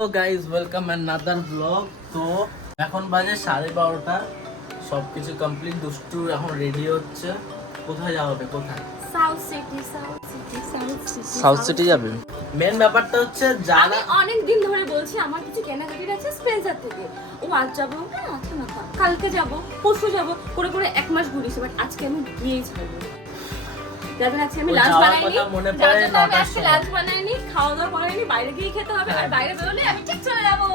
তো guys welcome another blog. তো এখন বাজে 12:30, সবকিছু কমপ্লিট। দুষ্টু এখন রেডি হচ্ছে। কোথায় যাওয়া হবে? কোথায়? সাউথ সিটি যাবে। মেন ব্যাপারটা হচ্ছে যারা অনেক দিন ধরে বলছি আমার কিছু কেনাকাটির আছে স্পেন্সার থেকে। ও আজ যাবো না, আজকে না, কালকে যাবো, পরশু যাবো করে করে 1 মাস ঘুরিয়েছি, বাট আজকে আমি গিয়েই ছাড়বো। যাদের আজকে আমি লাঞ্চ বানাইনি, খাওয়া দাওয়া করাইনি, বাইরে গিয়ে খেতে হবে, আর বাইরে বেরোলে আমি ঠিক চলে যাবো।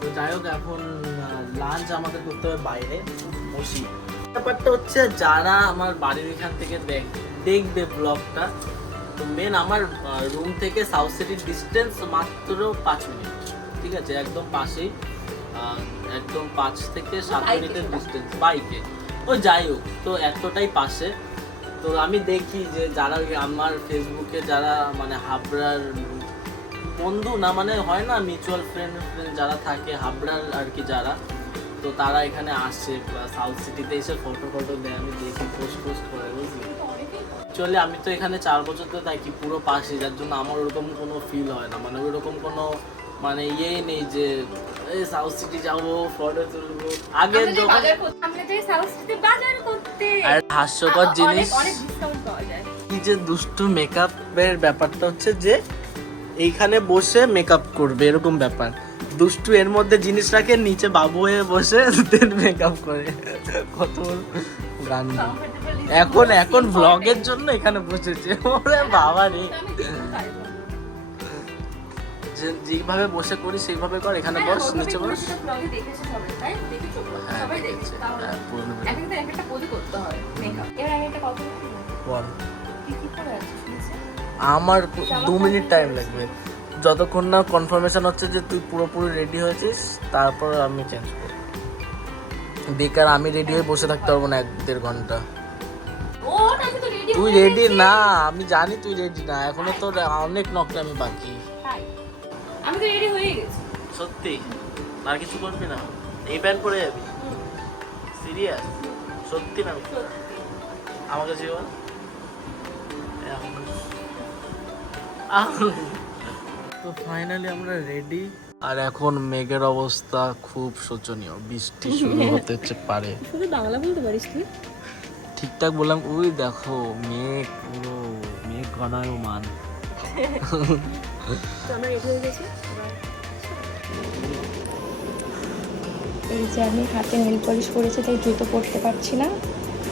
তো যাই হোক, এখন লাঞ্চ আমাদের করতে হবে বাইরে বসি। ব্যাপারটা হচ্ছে যারা আমার বাড়ির এখান থেকে দেখবে ব্লগটা, তো মেন আমার রুম থেকে সাউথ সিটির ডিস্টেন্স মাত্র 5 মিনিট, ঠিক আছে? একদম পাশেই, একদম 5 থেকে 7 মিনিটের ডিস্টেন্স বাইকে। ও যাই হোক, তো এতটাই পাশে। তো আমি দেখি যে যারা আমার ফেসবুকে যারা মানে হাবড়ার বন্ধু না, মানে হয় না মিউচুয়াল ফ্রেন্ড যারা থাকে হাবড়ার আর কি, যারা, তো তারা এখানে আসে সাউথ সিটিতে এসে ফটো দেয়। আমি দেখি পোস্ট করে, বুঝলি? চলে আমি তো এখানে 4 বছর তো থাকি পুরো পাশে, যার জন্য আমার ওরকম কোনো ফিল হয় না, মানে ওরকম কোনো মানে ইয়েই নেই যে এই সাউথ সিটি যাবো ফটো তুলবো। আগে আর হাস্যকর জিনিস কি যে দুষ্টু মেকআপের ব্যাপারটা হচ্ছে যে এইখানে বসে মেকআপ করবে এরকম ব্যাপার। দুষ্টু এর মধ্যে জিনিস রাখে, নিচে বাবু হয়ে বসে দেন মেকআপ করে। কত গান এখন ব্লগের জন্য এখানে বসেছে। ওরে বাবা রে, যেভাবে বসে করি সেইভাবে কর, এখানে বস, নিচে বস। আমার 2 মিনিট টাইম লাগবে, যতক্ষণ না কনফার্মেশন হচ্ছে যে তুই পুরোপুরি রেডি হয়েছিস, তারপর আমি চেঞ্জ করব। বেকার আমি রেডি হয়ে বসে থাকতে পারবো না 1-1.5 ঘন্টা। তুই রেডি না, আমি জানি তুই রেডি না, এখনো তোর অনেক নকলামি বাকি। আমি তো রেডি হয়ে গেছি। সত্যি? আর কিছু করবি না? এই প্যান্ট পরে যাবি? সিরিয়াস? সত্যি না? আমাকে জীবন তো ফাইনালি আমরা রেডি। আর এখন মেঘের অবস্থা খুব শোচনীয়, বৃষ্টি শুরু হতে পারে। শুধু বাংলা বলতে পারিস তুই? ঠিকঠাক বললাম? ওই দেখো মেঘ, পুরো মেঘ ঘনায়মান। এই যে আমি হাতে নেল পলিশ করেছি, তাই জুতো পরতে পারছি না,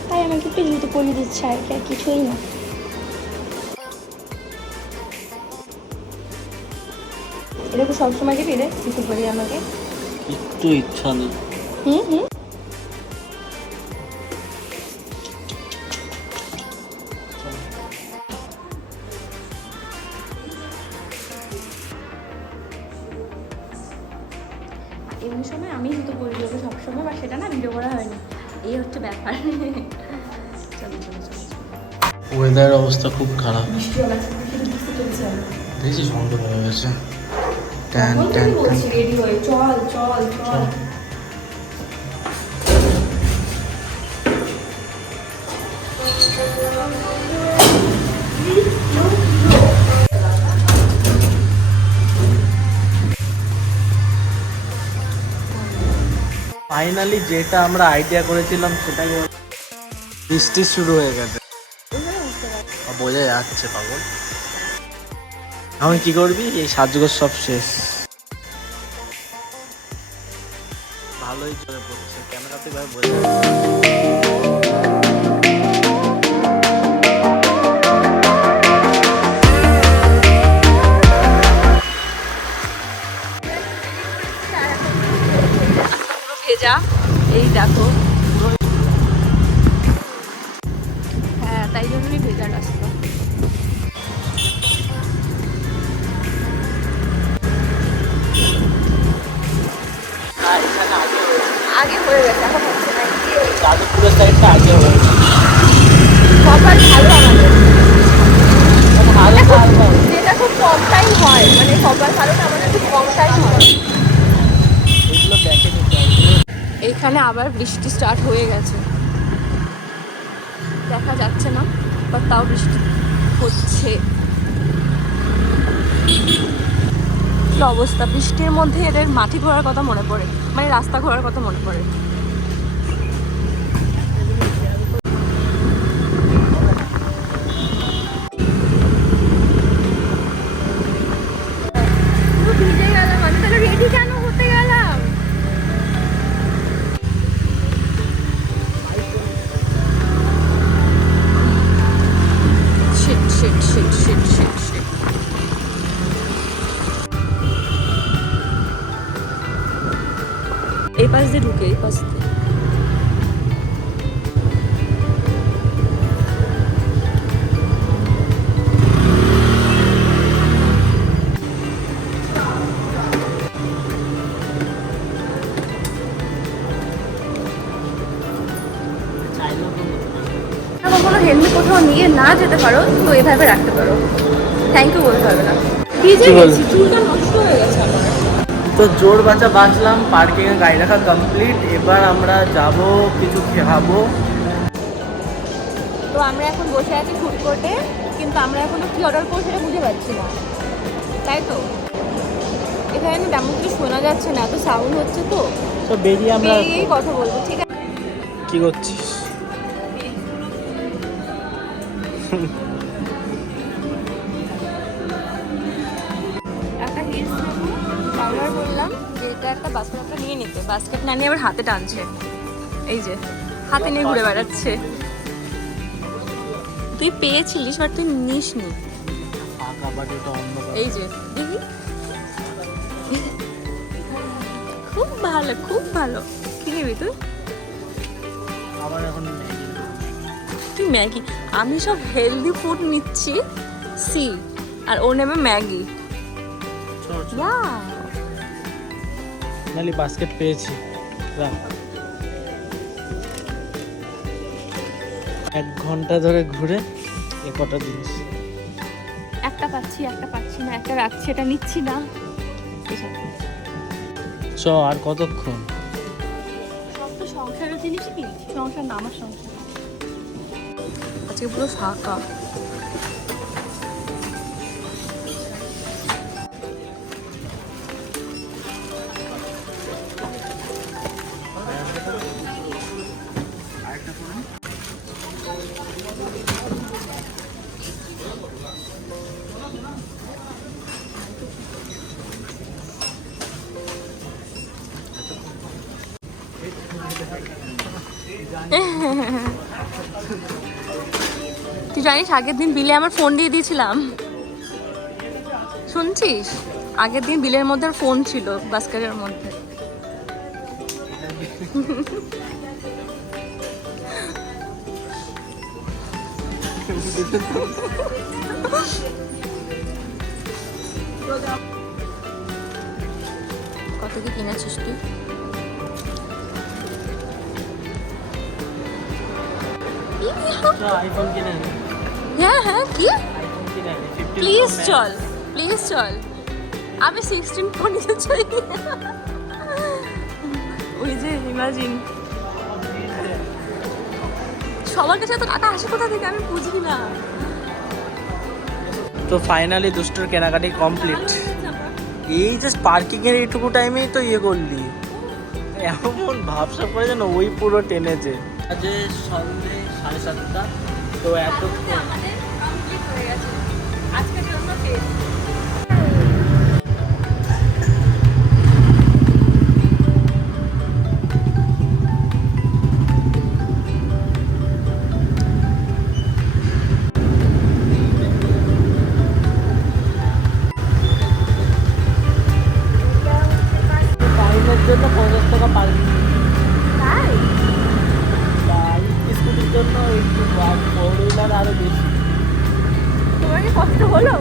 তাই আমাকে একটু জুতো পরিয়ে দিচ্ছে, আর কি, আর কিছুই না। এরকম সবসময় দিবি রে জুতো পরিয়ে আমাকে? একটু ইচ্ছা নেই। এমনি সময় আমি জুতো পরি দেবো সবসময়, বা সেটা না ভিডিও করা হয়নি, এই হচ্ছে ব্যাপার। ওয়েদার অবস্থা খুব খারাপ, বৃষ্টি হবে, দেখছি সন্ধ্যা হয়ে গেছে। রেডি হয়ে চল চল চল। ফাইনালি যেটা আমরা আইডিয়া করেছিলাম সেটাই বৃষ্টি শুরু হয়ে গেছে, বোঝা যাচ্ছে পাগল। এখন কি করবি? এই সাজগোজ সব শেষ, ভালোই চলে পড়ছে, ক্যামেরাতে ভাবে বোঝা ভেজা, এই দেখো, হ্যাঁ তাই জন্যই ভেজা রাস্তা। আগে হয়ে গেছে, এখন হচ্ছে না। যাদবপুরের সাইডটা আগে হয়েছে। কপাল ভালো আমাদের, যেটা খুব কম টাইম হয়, মানে কপাল ভালোটা আমাদের খুব কম টাইম হয়। এগুলো দেখে নিতে হবে। এইখানে আবার বৃষ্টি স্টার্ট হয়ে গেছে, দেখা যাচ্ছে না, বাট তাও বৃষ্টি হচ্ছে। কি অবস্থা, বৃষ্টির মধ্যে এদের মাটি ঘোরার কথা মনে পড়ে, মানে রাস্তা ঘোরার কথা মনে পড়ে। ভিজে গেলাম আমি, তাহলে রেডি কেন হতে গেলাম? Shit shit shit shit shit shit. এই পাশ দিয়ে ঢুকে, এই পাশ দিয়ে। কখনো হেলমেট কোথাও নিয়ে না যেতে পারো তো এভাবে রাখতে পারো, থ্যাংক ইউ বলতে হবে না। ভিজে কি বল? গেছি, চুলটা নষ্ট হয়ে গেছে আমার। তো জোর বাঁচা বাঁচলাম, পার্কিংয়ে গাড়ি রাখা কমপ্লিট। এবার আমরা যাব কিছু খাবো। তো আমরা এখন বসে আছি ফুড কোর্টে, কিন্তু আমরা এখনো কি অর্ডার করবো সেটা বুঝে পাচ্ছি না, তাই তো। এখানে না তেমন কিছু শোনা যাচ্ছে না, এত সাউন্ড হচ্ছে তো। তো বেরিয়ে আমরা এই কথা বলবো, ঠিক আছে? কি করছিস? একটা হিলস নেবো, পাউডার বললাম যে এটা একটা বাস্কেটটা নিয়ে নিতে, বাস্কেট না নিয়ে আবার হাতে টানছে, এই যে হাতে নিয়ে ঘুরে বেড়াচ্ছে। তুই পেয়েছিলিস বাট তুই নিস নি, ফাঁকা বাটিটা অন্য এই যে দেখি। খুব ভালো, খুব ভালো। কি নিবি তুই? আবার এখন তুই ম্যাগি, আমি সব হেলদি ফুড নিচ্ছি সি, আর ও নেবে ম্যাগি। নালি বাস্কেট পেয়েছি, রাখ। 1 ঘন্টা ধরে ঘুরে এ কটা জিনিস। একটা পাচ্ছি না, একটা রাখছি, এটা নিচ্ছি না। চ আর কতক্ষণ? সব তো সংসারের জিনিসই কিনছি, সংসার না আমার সংসার। আজকে পুরো ফাঁকা। তুই জানিস আগের দিন বিলে আমার ফোন দিয়ে দিয়েছিলাম, শুনছিস? আগের দিন বিলের মধ্যে ফোন ছিল বাস্কেটের মধ্যে। কত কি কিনেছিস তুই? আইফোন কিনে নে। হ্যাঁ হ্যাঁ, কি? আইফোন কিনে নে, 15 প্লিজ Pro Max। চল, প্লিজ চল। আমি 16 Pro নিতে চাই। ওই যে ইমাজিন, সবার কাছে তো টাকা আসে কোথা থেকে আমি বুঝি না। তো ফাইনালি দুষ্টুর কেনাকাটি কমপ্লিট। এই জাস্ট পার্কিং এর এইটুকু টাইমেই তো ইয়ে করলি, এমন ভাবসা করে যেন ওই পুরো টেনেছে। আজ সন্ধ্যে 7:30, তো এতক্ষণ আমাদের কমপ্লিট হয়ে গেছে আজকের জন্য শেষ। টাইমের জন্য 50 টাকা পার্কিং, তাই বাইক স্কুটির জন্য একটু, আর 4 হুইলার আরো বেশি। তোমার কি কষ্ট হলো?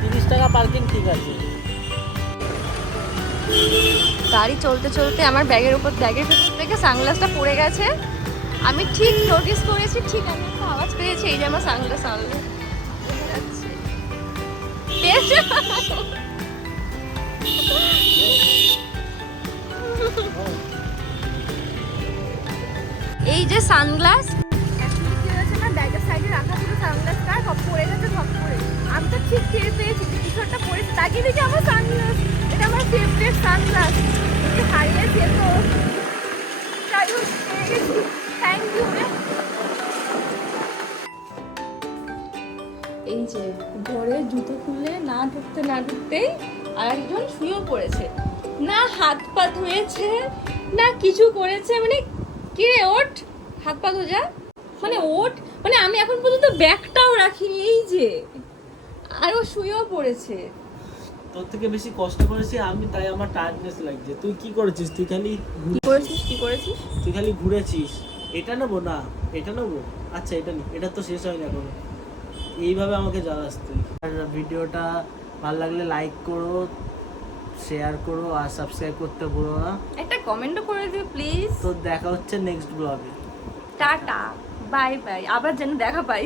30 টাকা পার্কিং ঠিক আছে। গাড়ি চলতে চলতে আমার ব্যাগের ভেতর থেকে সানগ্লাসটা পড়ে গেছে। আমি ঠিক নোটিস করেছি, ঠিক আমি একটা আওয়াজ পেয়েছি, এই যে আমার সানগ্লাস আনলো। এই যে সানগ্লাস ব্যাগের সাইডে রাখা ছিল, সানগ্লাসটা সব পড়ে গেছে, সব পড়ে। আমি তো ঠিক টের পেয়েছি কিছু একটা পড়েছে। তাকিয়ে দেখি আমার সানগ্লাস, এটা আমার ফেভারিট সানগ্লাস, এটা হারিয়ে যেত। যাই হোক পেয়ে গেছি, থ্যাংক ইউ রে। এই যে ঘরে জুতো খুললে না ঢুকতেই আর একজন শুয়েও পড়েছে, না হাত পা ধুয়েছে না কিছু করেছে, মানে কি রে ওঠ, হাত পা ধো যা, মানে ওঠ, মানে আমি এখন পর্যন্ত ব্যাগটাও রাখিনি, এই যে আর ও শুয়েও পড়েছে। তোর থেকে বেশি কষ্ট করেছি আমি, তাই আমার টায়ার্ডনেস লাগছে। তুই কি করেছিস? তুই খালি কি করেছিস? তুই খালি ঘুরেছিস। এটা নেবো না, এটা নেবো, আচ্ছা এটা নি, এটা তো শেষ হয়নি এখনো। এইভাবে আমাকে জ্বালাস তুই। আর ভিডিওটা ভালো লাগলে লাইক করো, শেয়ার করো আর সাবস্ক্রাইব করতে ভুলো না। একটা কমেন্টও করে দিও প্লিজ। তো দেখা হচ্ছে নেক্সট ব্লগে। টাটা, বাই বাই, আবার যেন দেখা পাই।